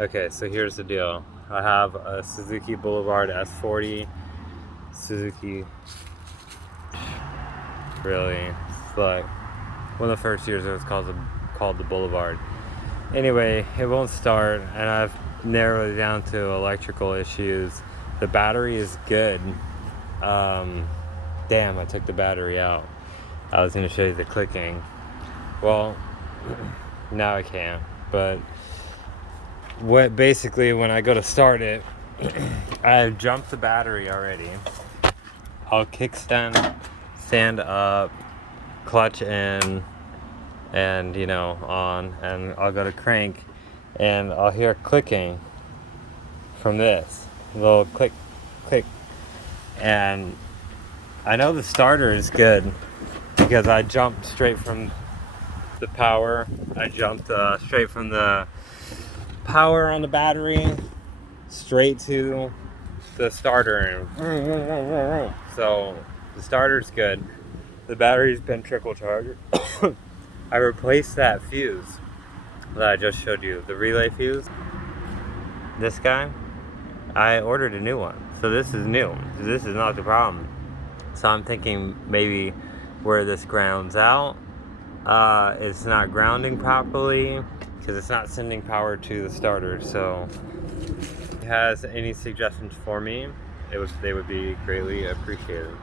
Okay, so here's the deal. I have a Suzuki Boulevard S40. Suzuki, really, it's like one of the first years it was called the Boulevard. Anyway, it won't start, and I've narrowed it down to electrical issues. The battery is good. Damn, I took the battery out. I was going to show you the clicking. Well, now I can't. But basically when I go to start it, I've jumped the battery already. I'll kickstand, stand up, clutch in, and on, and I'll go to crank, and I'll hear clicking from this little click, click, and I know the starter is good because I jumped straight from the power. I jumped straight from the power on the battery straight to the starter. So the starter's good. The battery's been trickle charged. I replaced that fuse that I just showed you, the relay fuse. This guy, I ordered a new one. So this is new. This is not the problem. So I'm thinking maybe where this grounds out, it's not grounding properly because it's not sending power to the starter. So if it has any suggestions for me, they would be greatly appreciated.